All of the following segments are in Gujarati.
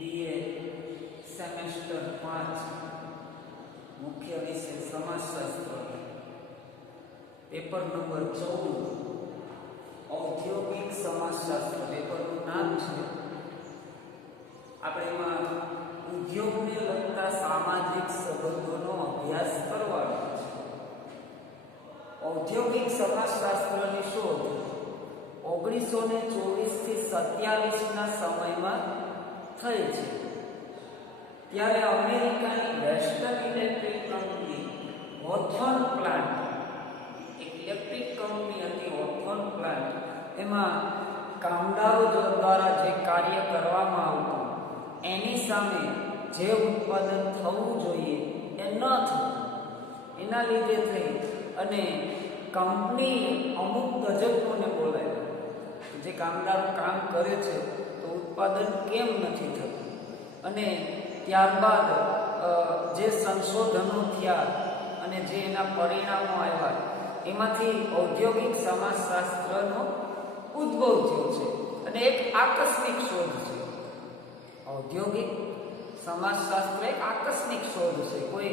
बीए सेमेस्टर 5 मुख्य विषय समाजशास्त्र पेपर नंबर 14 औद्योगिक समाजशास्त्र पेपर नाम है। આપણે એમાં ઉદ્યોગને લગતા સામાજિક સંબંધોનો અભ્યાસ કરવાનો છે। ઔદ્યોગિક સમાજશાસ્ત્રની શોધ 1924 થી 27 ના સમયમાં થઈ છે। ત્યારે અમેરિકાની western electric company Hawthorne plant એક ઇલેક્ટ્રિક કંપની હતી હોથોર્ન પ્લાન્ટ એમાં કામદારો દ્વારા જે કાર્ય કરવામાં આવતું એની સામે જે ઉત્પાદન થવું જોઈએ એ ન થતું એના લીધે થઈ અને કંપની અમુક તજજ્ઞોને બોલાવ્યા જે કામદારો કામ કરે છે તો ઉત્પાદન કેમ નથી થતું અને ત્યારબાદ જે સંશોધનો થયા અને જે એના પરિણામો આવ્યા એમાંથી ઔદ્યોગિક સમાજશાસ્ત્રનો ઉદ્ભવ થયો છે અને એક આકસ્મિક શોધ છે। ઔદ્યોગિક સમાજશાસ્ત્ર એક આકસ્મિક શોધ છે, કોઈ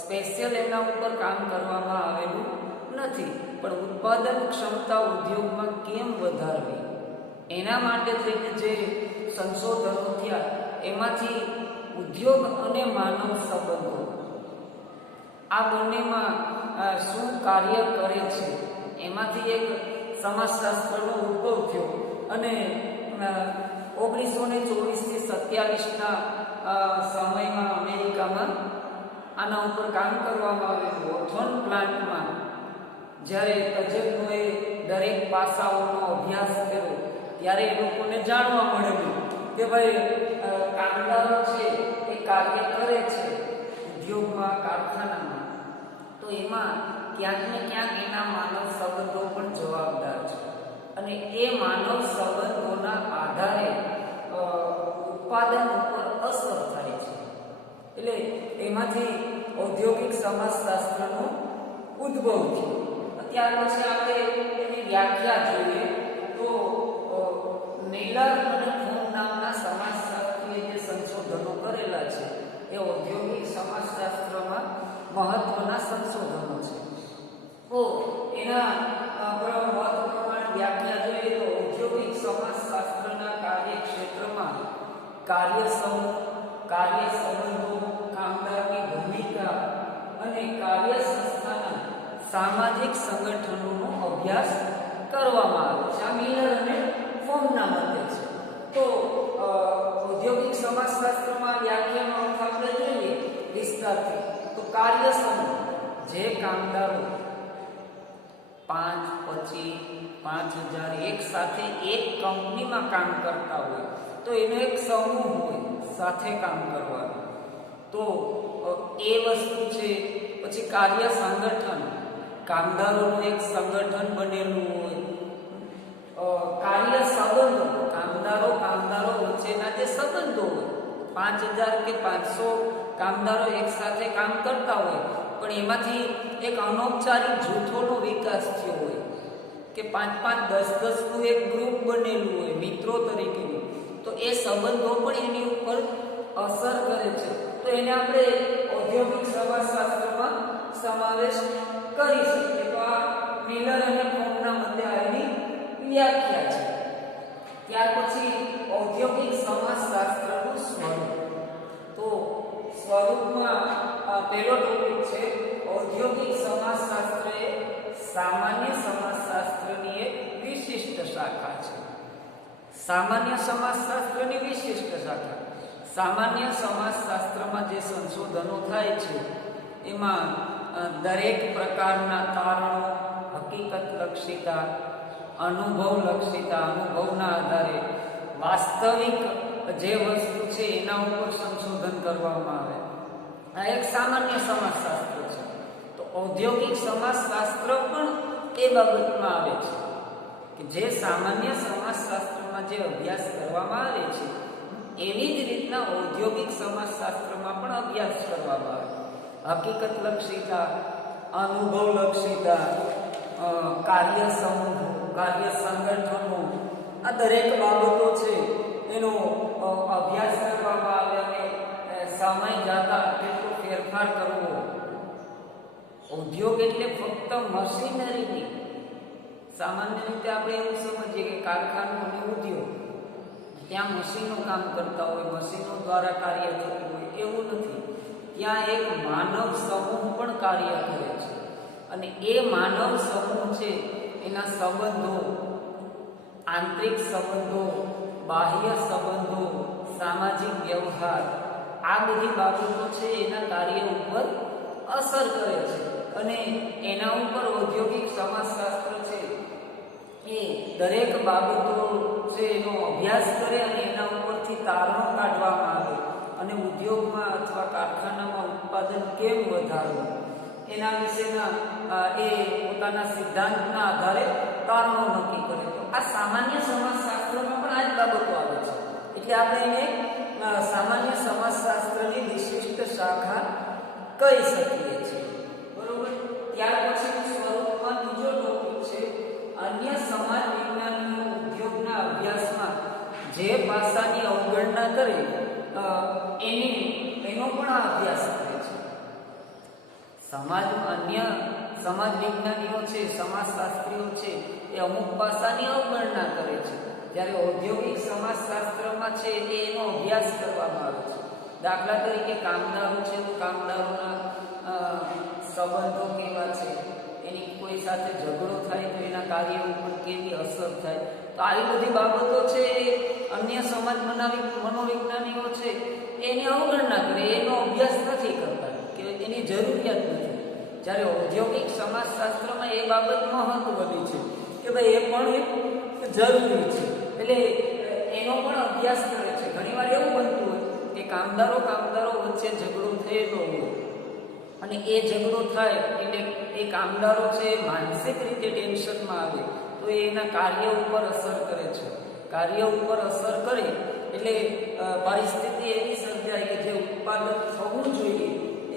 સ્પેશિયલ એના ઉપર કામ કરવામાં આવેલું નથી, પણ ઉત્પાદન ક્ષમતા ઉદ્યોગમાં કેમ વધારવી એના માટે થઈને જે સંશોધનો થયા એમાંથી ઉદ્યોગ અને માનવ સંબંધો આ બંનેમાં શું કાર્ય કરે છે એમાંથી એક સમાજશાસ્ત્રનો ઉદ્ભવ થયો અને 1924 થી 27 સમયમાં અમેરિકામાં આના ઉપર કામ કરવામાં આવેલું। હોથોર્ન પ્લાન્ટમાં જ્યારે તજજ્ઞોએ દરેક પાસાઓનો અભ્યાસ કર્યો ત્યારે એ લોકોને જાણવા મળેલું કે ભાઈ કામદારો છે એ કાર્ય કરે છે ઉદ્યોગમાં કારખાનામાં તો એમાં ક્યાંક ને ક્યાંક એના માનવ સંબંધો પણ જવાબદાર છે અને એ માનવ સંબંધોના આધારે ઉત્પાદન ઉપર અસર થાય છે। એટલે એમાંથી ઔદ્યોગિક સમાજશાસ્ત્રનો ઉદ્ભવ થયો। ત્યાર પછી આપણે એની વ્યાખ્યા જોઈએ તો નેલર અને ફોમ નામના સમાજશાસ્ત્રીએ જે સંશોધનો કરેલા છે એ ઔદ્યોગિક સમાજશાસ્ત્રમાં મહત્વના સંશોધનો છે। તો એના મત પ્રમાણે વ્યાખ્યા જોઈએ તો ઔદ્યોગિક સમાજશાસ્ત્રના કાર્યક્ષેત્રમાં કાર્ય સમૂહ, કાર્ય સંબંધો, કામદારની ભૂમિકા અને કાર્ય સંસ્થાના સામાજિક સંગઠનોનો અભ્યાસ કરવામાં આવે છે। આ મિલર અને ફોમના મતે છે। તો ઔદ્યોગિક સમાજશાસ્ત્રમાં વ્યાખ્યાનો અર્થ આપણે જોઈએ વિસ્તારથી તો કાર્ય સમૂહ જે કામદારો 5, 25, 5000 એક સાથે એક કંપનીમાં કામ કરતા હોય તો એનો એક સમૂહ હોય સાથે કામ કરવાનો તો એ વસ્તુ છે। પછી કાર્ય સંગઠન કામદારોનું એક સંગઠન બનેલું હોય। કાર્ય સંબંધો કામદારો વચ્ચેના જે સંબંધો હોય 5000 કે 500 કામદારો એક સાથે કામ કરતા હોય પણ એમાંથી એક અનૌપચારિક જૂથોનો વિકાસ થયો હોય કે 5-5, 10-10 નું એક ગ્રુપ બનેલું હોય મિત્રો તરીકેનું તો એ સંબંધો પણ એની ઉપર અસર કરે છે તો એને આપણે ઔદ્યોગિક સમાજશાસ્ત્રમાં સમાવેશ કરી શકીએ। તો આ મિલર અને ફોમના મતે આની વ્યાખ્યા છે। ત્યાર પછી ઔદ્યોગિક સમાજશાસ્ત્રનું સ્વરૂપ તો સ્વરૂપમાં પહેલો ટોપિક છે ઔદ્યોગિક સમાજશાસ્ત્ર એ સામાન્ય સમાજશાસ્ત્રની એક વિશિષ્ટ શાખા છે। સામાન્ય સમાજશાસ્ત્રની વિશિષ્ટ શાખા સામાન્ય સમાજશાસ્ત્રમાં જે સંશોધનો થાય છે એમાં દરેક પ્રકારના તારણો, હકીકતલક્ષિતા, અનુભવલક્ષિતા અનુભવના આધારે વાસ્તવિક જે વસ્તુ છે એના ઉપર સંશોધન કરવામાં આવે આ એક સામાન્ય સમાજશાસ્ત્ર છે। તો ઔદ્યોગિક સમાજશાસ્ત્ર પણ એ બાબતમાં આવે છે કે જે સામાન્ય સમાજશાસ્ત્રમાં જે અભ્યાસ કરવામાં આવે છે એવી જ રીતના ઔદ્યોગિક સમાજશાસ્ત્રમાં પણ અભ્યાસ કરવામાં આવે। હકીકતલક્ષિતા, અનુભવલક્ષિતા, કાર્ય સમૂહ, કાર્ય સંગઠનો આ દરેક બાબતો છે એનો ઉદ્યોગ એટલે ફક્ત મશીનરી નહીં. સામાન્ય રીતે આપણે એવું સમજીએ કે કારખાનું અને ઉદ્યોગ, ત્યાં મશીનો કામ કરતા હોય, મશીનો દ્વારા કાર્ય થતું હોય, એવું નથી. ત્યાં એક માનવ સમૂહ પણ કાર્ય કરે છે અને એ માનવ સમૂહ છે એના સંબંધો, આંતરિક સંબંધો, બાહ્ય સંબંધો, સામાજિક વ્યવહાર, આ બધી બાબતો છે એના કાર્ય ઉપર અસર કરે છે અને એના ઉપર ઔદ્યોગિક સમાજશાસ્ત્ર છે એ દરેક બાબતો છે એનો અભ્યાસ કરે અને એના ઉપરથી તારણો કાઢવામાં આવે અને ઉદ્યોગમાં અથવા કારખાનામાં ઉત્પાદન કેમ વધારવું એના વિશેના એ પોતાના સિદ્ધાંતના આધારે તારણો નક્કી કરે. તો આ સામાન્ય સમાજશાસ્ત્રમાં પણ આ જ બાબતો આવે છે. એટલે આપણે એને સામાન્ય સમાજશાસ્ત્રની વિશિષ્ટ શાખા કહી શકીએ છીએ. બરોબર. ત્યાર પછી સ્વરૂપમાં બીજો ટોપિક છે અન્ય સમાજ વિજ્ઞાનીઓ ઉદ્યોગના અભ્યાસમાં જે પાસાની અવગણના કરે એનો પણ આ અભ્યાસ કરે છે. અન્ય સમાજ વિજ્ઞાનીઓ છે, સમાજશાસ્ત્રીઓ છે, એ અમુક પાસાની અવગણના કરે છે, જ્યારે ઔદ્યોગિક સમાજશાસ્ત્રમાં છે એનો અભ્યાસ કરવામાં આવે છે. દાખલા તરીકે કામદારો છે તો કામદારોના સંબંધો કેવા છે, એની કોઈ સાથે ઝઘડો થાય તો એના કાર્ય ઉપર કેવી અસર થાય. તો આવી બધી બાબતો છે અન્ય સમાજ મનોવિજ્ઞાનીઓ છે એની અવગણના કરે, એનો અભ્યાસ નથી કરતા કે એની જરૂરિયાત નથી. જ્યારે ઔદ્યોગિક સમાજશાસ્ત્રમાં એ બાબત મહત્વની છે કે ભાઈ એ પણ એક જરૂરી છે, એટલે એનો પણ અભ્યાસ કરે છે. ઘણીવાર એવું બનતું હોય કે કામદારો વચ્ચે ઝઘડો થયેલો હોય અને એ ઝઘડો થાય એટલે એ કામદારો છે માનસિક રીતે ટેન્શનમાં આવે તો એ એના કાર્ય ઉપર અસર કરે છે. કાર્ય ઉપર અસર કરે એટલે પરિસ્થિતિ એવી સર્જાય કે જે ઉત્પાદન થવું જોઈએ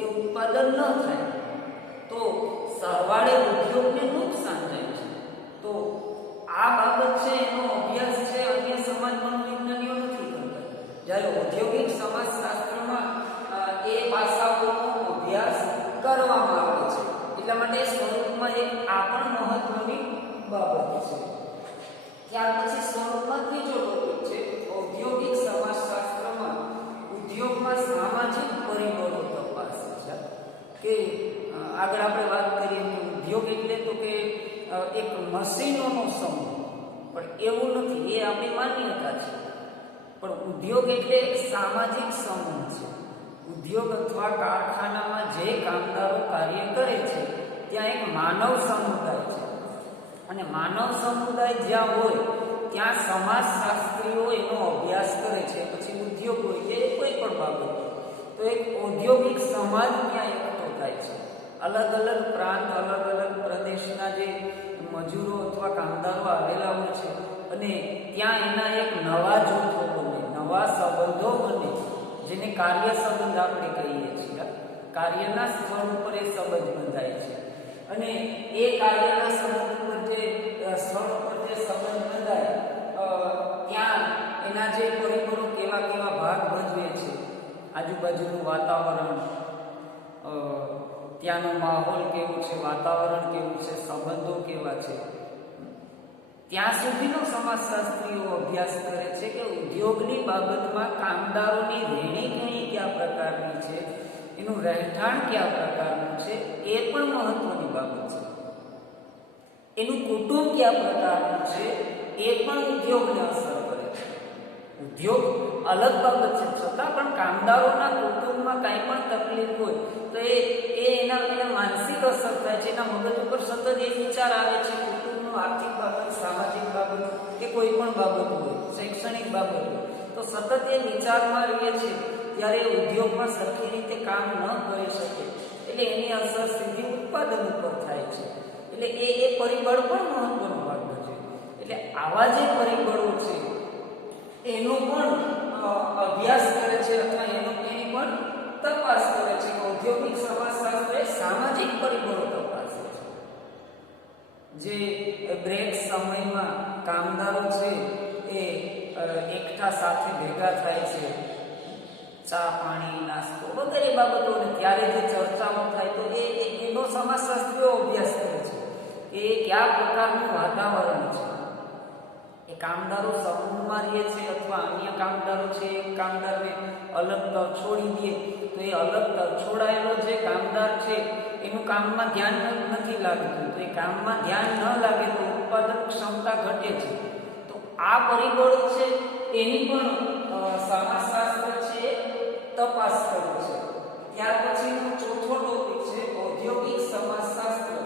એ ઉત્પાદન ન થાય તો સરવાળે ઉદ્યોગને નુકસાન થાય છે. તો આ બાબત છે એનો અભ્યાસ છે અન્ય સમાજ મનોવિજ્ઞાનીઓ નથી કરતા, જ્યારે ઔદ્યોગિક સમાજશાસ્ત્રમાં એ પાસાઓનો અભ્યાસ કરવામાં આવે છે. એટલા માટે સ્વરૂપમાં એક આ પણ મહત્વની બાબત છે. ત્યાર પછી સ્વરૂપમાં ત્રીજો ટોપિક છે ઔદ્યોગિક સમાજશાસ્ત્રમાં ઉદ્યોગમાં સામાજિક પરિબળો તપાસે છે. કે આગળ આપણે વાત કરીએ કે ઉદ્યોગ એટલે તો કે એક મશીનોનો સમૂહ, પણ એવું નથી, એ આપણી માન્યતા છે. પણ ઉદ્યોગ એટલે એક સામાજિક સમૂહ છે. ઉદ્યોગ અથવા કારખાનામાં જે કામદારો કાર્ય કરે છે ત્યાં એક માનવ સમુદાય છે અને માનવ સમુદાય જ્યાં હોય ત્યાં સમાજશાસ્ત્રીઓ એનો અભ્યાસ કરે છે. પછી ઉદ્યોગ હોય કે કોઈ પણ બાબત, તો એક ઔદ્યોગિક સમાજ ત્યાં એકઠો થાય છે. અલગ અલગ પ્રાંત, અલગ અલગ પ્રદેશના જે મજૂરો અથવા કામદારો આવેલા હોય છે અને ત્યાં એના એક નવા જૂથો બને, નવા સંબંધો બને, જેને કાર્ય સંબંધ આપણે કહીએ છીએ. કાર્યના સ્થળ ઉપર એ સંબંધ બંધાય છે અને એ કાર્યના સંબંધ પર જે સ્થળ ઉપર જે સંબંધ બંધાય ત્યાં એના જે પરિબળો કેવા કેવા ભાગ ભજવે છે, આજુબાજુનું વાતાવરણ, ત્યાંનો માહોલ કેવો છે, વાતાવરણ કેવું છે, સંબંધો કેવા છે, ત્યાં સુધીનો સમાજશાસ્ત્રીઓ અભ્યાસ કરે છે કે ઉદ્યોગની બાબતમાં કામદારોની રહેણીકરણી કયા પ્રકારની છે, એનું રહેઠાણ કયા પ્રકારનું છે, એ પણ મહત્વની બાબત છે. એનું કુટુંબ કયા પ્રકારનું છે એ પણ ઉદ્યોગને અસર કરે છે. ઉદ્યોગ અલગ બાબત છે, છતાં પણ કામદારોના કુટુંબમાં કાંઈ પણ તકલીફ હોય તો એના માનસિક અસર થાય છે. એના મગજ ઉપર સતત એ વિચાર આવે છે, કુટુંબનું આર્થિક બાબત, સામાજિક બાબત કે કોઈ પણ બાબત હોય, શૈક્ષણિક બાબત હોય, તો સતત એ વિચારમાં રહે છે. ત્યારે ઉદ્યોગમાં સરખી રીતે કામ ન કરી શકે એટલે એની અસર સીધી ઉત્પાદન ઉપર થાય છે. એટલે એ પરિબળ પણ મહત્વનો ભાગ છે. એટલે આવા જે પરિબળો છે એનો પણ અભ્યાસ કરે છે અથવા એની પણ તપાસ કરે છે. ઔદ્યોગિક સમાજશાસ્ત્ર એ સામાજિક પરિબળો તપાસે છે. જે બ્રેક સમયમાં કામદારો છે એ એકઠા સાથે ભેગા થાય છે, ચા પાણી નાસ્તો વગેરે બાબતોને ત્યારે જે ચર્ચાઓ થાય તો એનો સમાજશાસ્ત્રીઓ અભ્યાસ કરે છે કે એ કયા પ્રકારનું વાતાવરણ છે. એ કામદારો સમૂહમાં રહે છે અથવા અન્ય કામદારો છે, એક કામદારને અલગ છોડી દે તો એ અલગ છોડાયેલો જે કામદાર છે એનું કામમાં ધ્યાન નથી લાગતું, તો એ કામમાં ધ્યાન ન લાગે તો ઉત્પાદન ક્ષમતા ઘટે છે. તો આ પરિબળો છે એની પણ સમાજશાસ્ત્ર છે તપાસ કરે છે. ત્યાર પછીનો ચોથો ટોપિક છે ઔદ્યોગિક સમાજશાસ્ત્ર.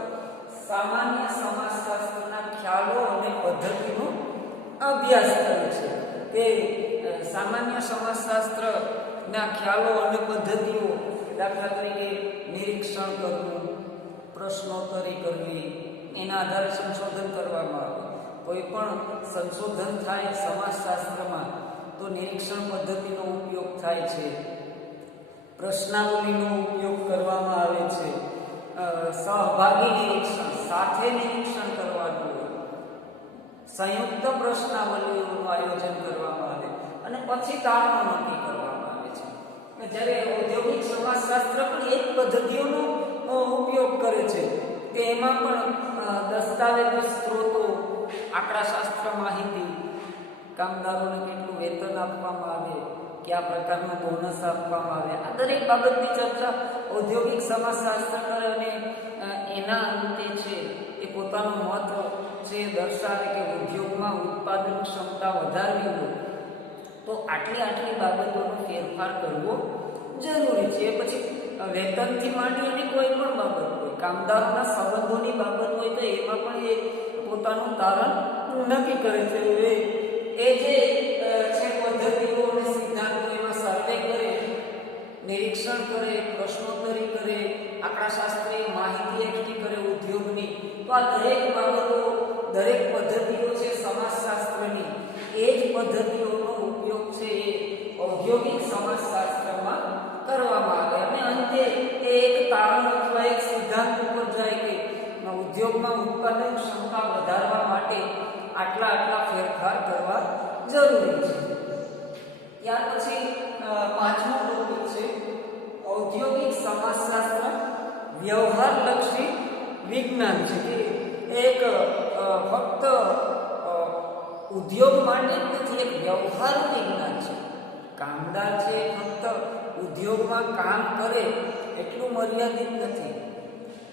સામાન્ય સમાજશાસ્ત્રના ખ્યાલો અને પદ્ધતિનો અભ્યાસ કરે છે કે સામાન્ય સમાજશાસ્ત્રના ખ્યાલો અને પદ્ધતિઓ, દાખલા તરીકે નિરીક્ષણ કરવું, પ્રશ્નોત્તરી કરવી, એના આધારે સંશોધન કરવામાં આવે. કોઈ પણ સંશોધન થાય સમાજશાસ્ત્રમાં તો નિરીક્ષણ પદ્ધતિનો ઉપયોગ થાય છે, પ્રશ્નાવલીનો ઉપયોગ કરવામાં આવે છે, સહભાગી નિરીક્ષણ, સાથે નિરીક્ષણ કરવાનું હોય, સંયુક્ત પ્રશ્નાવલીઓનું આયોજન કરવામાં આવે અને પછી તારણો નક્કી કરવામાં આવે છે. જ્યારે ઔદ્યોગિક સમાજશાસ્ત્ર પણ એક પદ્ધતિઓનો ઉપયોગ કરે છે કે એમાં પણ દસ્તાવેજો, સ્ત્રોતો, આંકડાશાસ્ત્ર માહિતી, કામદારોને કેટલું વેતન આપવામાં આવે, કયા પ્રકારનું બોનસ આપવામાં આવે, આ દરેક બાબતની ચર્ચા ઔદ્યોગિક સમાજશાસ્ત્ર કરે અને એના અંતે છે એ પોતાનું મત છે દર્શાવે કે ઉદ્યોગમાં ઉત્પાદન ક્ષમતા વધારવી હોય તો આટલી બાબતોનો ફેરફાર કરવો જરૂરી છે. પછી વેતનથી માંડી અને કોઈ પણ બાબત હોય, કામદારોના સંબંધોની બાબત હોય તો એમાં પણ એ પોતાનું તારણ નક્કી કરે છે. એ જે છે પદ્ધતિઓ અને સિદ્ધાંતો એમાં સર્વે કરે, નિરીક્ષણ કરે, પ્રશ્નોત્તરી કરે, આંકડાશાસ્ત્રીય માહિતી એકઠી કરે ઉદ્યોગની, તો આ દરેક બાબતો, દરેક પદ્ધતિઓ છે સમાજશાસ્ત્રની, એ જ પદ્ધતિઓનો ઉપયોગ છે એ ઔદ્યોગિક સમાજશાસ્ત્રમાં કરવામાં આવે અને અંતે એ એક તારણ અથવા એક સિદ્ધાંત ઉપર જાય કે ઉદ્યોગમાં ઉત્પાદન ક્ષમતા વધારવા માટે આટલા ફેરફાર કરવા જરૂરી છે. ત્યાર પછી પાંચમો ટોપિક છે ઔદ્યોગિક સમાજશાસ્ત્ર વ્યવહારલક્ષી વિજ્ઞાન છે કે એક ફક્ત ઉદ્યોગ માટે જ નથી, એક વ્યવહાર વિજ્ઞાન છે. કામદાર છે ફક્ત ઉદ્યોગમાં કામ કરે એટલું મર્યાદિત નથી.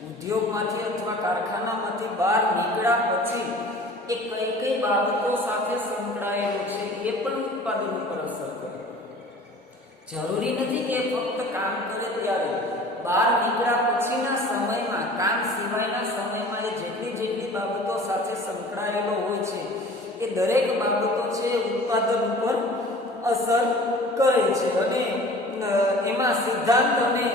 ઉદ્યોગમાંથી અથવા કારખાનામાંથી બહાર નીકળ્યા પછી એ કઈ બાબતો સાથે સંકળાયેલો છે એ પણ ઉત્પાદન ઉપર અસર કરે. જરૂરી નથી કે ફક્ત કામ કરે ત્યારે, બહાર નીકળ્યા પછીના સમયમાં, કામ સિવાયના સમયમાં એ જેટલી બાબતો સાથે સંકળાયેલો હોય છે એ દરેક બાબતો છે ઉત્પાદન ઉપર અસર કરે છે અને એમાં સિદ્ધાંત અને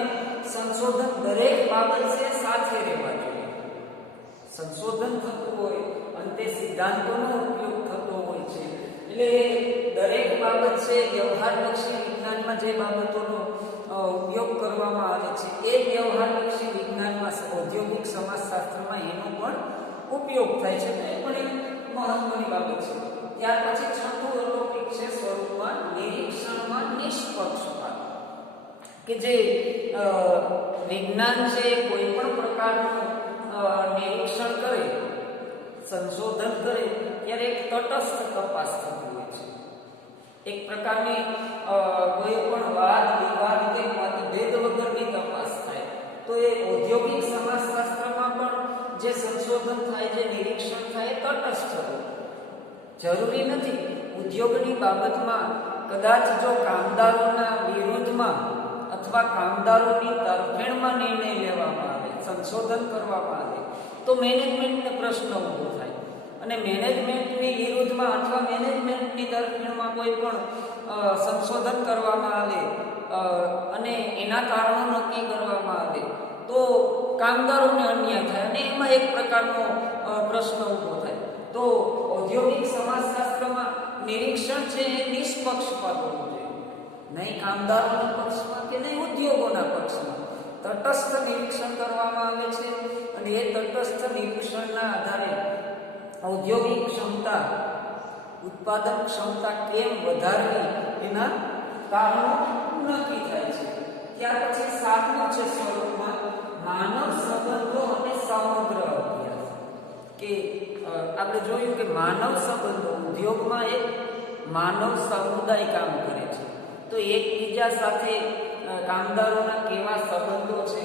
સંશોધન દરેક બાબત છે સાથે રહેવા જોઈએ. સંશોધન થતું હોય અંતે સિદ્ધાંતોનો ઉપયોગ થતો હોય છે. એટલે દરેક બાબત છે વ્યવહારલક્ષી વિજ્ઞાનમાં જે બાબતોનો ઉપયોગ કરવામાં આવે છે એ વ્યવહારલક્ષી વિજ્ઞાનમાં ઔદ્યોગિક સમાજશાસ્ત્રમાં એનો પણ ઉપયોગ થાય છે. એ પણ એક મહત્વની બાબત છે. ત્યાર પછી છઠ્ઠું ટોપિક છે સ્વરૂપમાં નિરીક્ષણમાં નિષ્પક્ષપાત, કે જે વિજ્ઞાન છે કોઈ પણ પ્રકારનું નિરીક્ષણ કરે, સંશોધન કરે ત્યારે એક તટસ્થ તપાસ થતી હોય છે. એક પ્રકારની કોઈ પણ વાદ વિવાદ કે મતભેદ વગરની તપાસ થાય. તો એ ઔદ્યોગિક સમાજશાસ્ત્રમાં પણ જે સંશોધન થાય, જે નિરીક્ષણ થાય એ તટસ્થ હોય. જરૂરી નથી ઉદ્યોગની બાબતમાં કદાચ જો કામદારોના વિરુદ્ધમાં અથવા કામદારોની તરફેણમાં નિર્ણય લેવામાં આવે, સંશોધન કરવામાં આવે તો મેનેજમેન્ટને પ્રશ્ન ઊભો થાય અને મેનેજમેન્ટની વિરુદ્ધમાં અથવા મેનેજમેન્ટની તરફેણમાં કોઈ પણ સંશોધન કરવામાં આવે અને એના કારણો નક્કી કરવામાં આવે તો કામદારોને અન્યાય થાય અને એમાં એક પ્રકારનો પ્રશ્ન ઊભો થાય. તો ઔદ્યોગિક સમાજશાસ્ત્રમાં નિરીક્ષણ છે એ નિષ્પક્ષપાત હોવું જોઈએ, નહીં કામદારોના પક્ષમાં કે નહીં ઉદ્યોગોના પક્ષમાં. તટસ્થ નિરીક્ષણ કરવામાં આવે છે અને એ તટસ્થ નિરીક્ષણના આધારે ઔદ્યોગિક ક્ષમતા, ઉત્પાદન ક્ષમતા કેમ વધારવી એના કારણો નક્કી થાય છે. ત્યાર પછી સાતમું છે સ્વરૂપમાં માનવ સંબંધો અને સમગ્ર અભ્યાસ. કે આપણે જોયું કે માનવ સંબંધો ઉદ્યોગમાં એક માનવ સમુદાય કામ કરે છે, તો એકબીજા સાથે કામદારોના કેવા સંબંધો છે,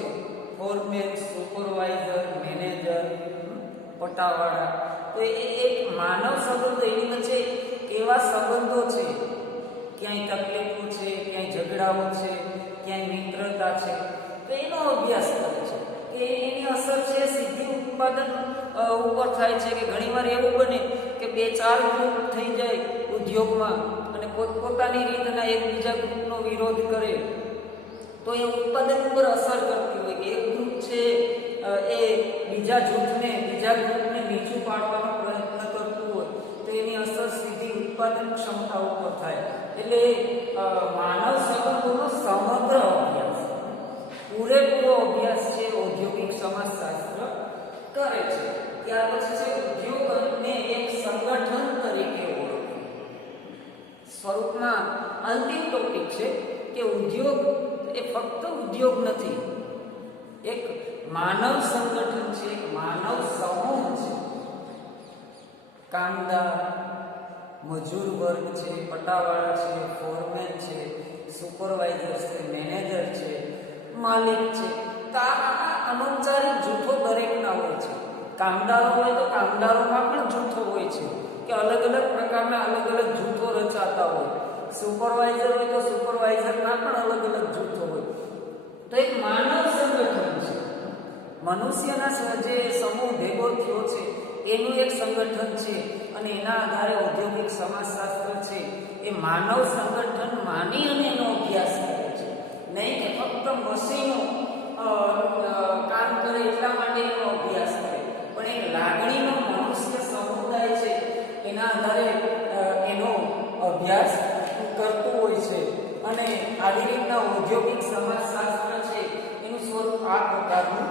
ફોરમેન, સુપરવાઇઝર, મેનેજર, પટાવાળા, તો એ એક માનવ સંબંધો એની વચ્ચે કેવા સંબંધો છે, ક્યાંય તકલીફો છે, ક્યાંય ઝઘડાઓ છે, ક્યાંય મિત્રતા છે, તો એનો અભ્યાસ કરે છે કે એની અસર છે સીધી ઉત્પાદન ઉપર થાય છે કે ઘણીવાર એવું બને કે 2-4 ગ્રુપ થઈ જાય ઉદ્યોગમાં અને પોતપોતાની રીતના એકબીજા ગ્રુપનો વિરોધ કરે, તો એ ઉત્પાદન ઉપર અસર કરતી હોય કે એક ગ્રુપ છે એ બીજા ગ્રુપને નીચું પાડવાનો પ્રયત્ન કરતું હોય, તો એની અસર સીધી ઉત્પાદન ક્ષમતા ઉપર થાય. એટલે માનવ સંબંધોનો સમગ્ર અભ્યાસ, પૂરેપૂરો અભ્યાસ છે ઔદ્યોગિક સમાજશાસ્ત્ર કરે છે. ત્યાર પછી છે ઉદ્યોગને એક સંગઠન તરીકે ઓળખવું. સ્વરૂપમાં અંતિમ ટોપિક છે કે ઉદ્યોગ એ ફક્ત ઉદ્યોગ નથી, એક માનવ સંગઠન છે, એક માનવ સમૂહ છે. કામદાર, મજૂર વર્ગ છે, પટાવાળા છે, ફોરમેન છે, સુપરવાઇઝર છે, મેનેજર છે, માલિક છે, તો આ અનૌપચારિક જૂથો દરેકના હોય છે. કામદારો હોય તો કામદારોમાં પણ જૂથો હોય છે કે અલગ અલગ પ્રકારના અલગ અલગ જૂથો રચાતા હોય. સુપરવાઇઝર હોય તો સુપરવાઇઝરના પણ અલગ અલગ જૂથો હોય. તો એક માનવ સંગઠન છે, મનુષ્યના જે સમૂહ ભેગો થયો છે એનું એક સંગઠન છે, અને એના આધારે ઔદ્યોગિક સમાજશાસ્ત્ર છે એ માનવ સંગઠન માની અને એનો અભ્યાસ કરે છે. નહીં કે ફક્ત મશીનો કામ કરે એટલા માટે એનો અભ્યાસ કરે, પણ એક લાગણીનો મનુષ્ય સમુદાય છે એના આધારે એનો અભ્યાસ કરતું હોય છે. અને આવી રીતના ઔદ્યોગિક સમાજશાસ્ત્ર છે એનું સ્વરૂપ આ પ્રકારનું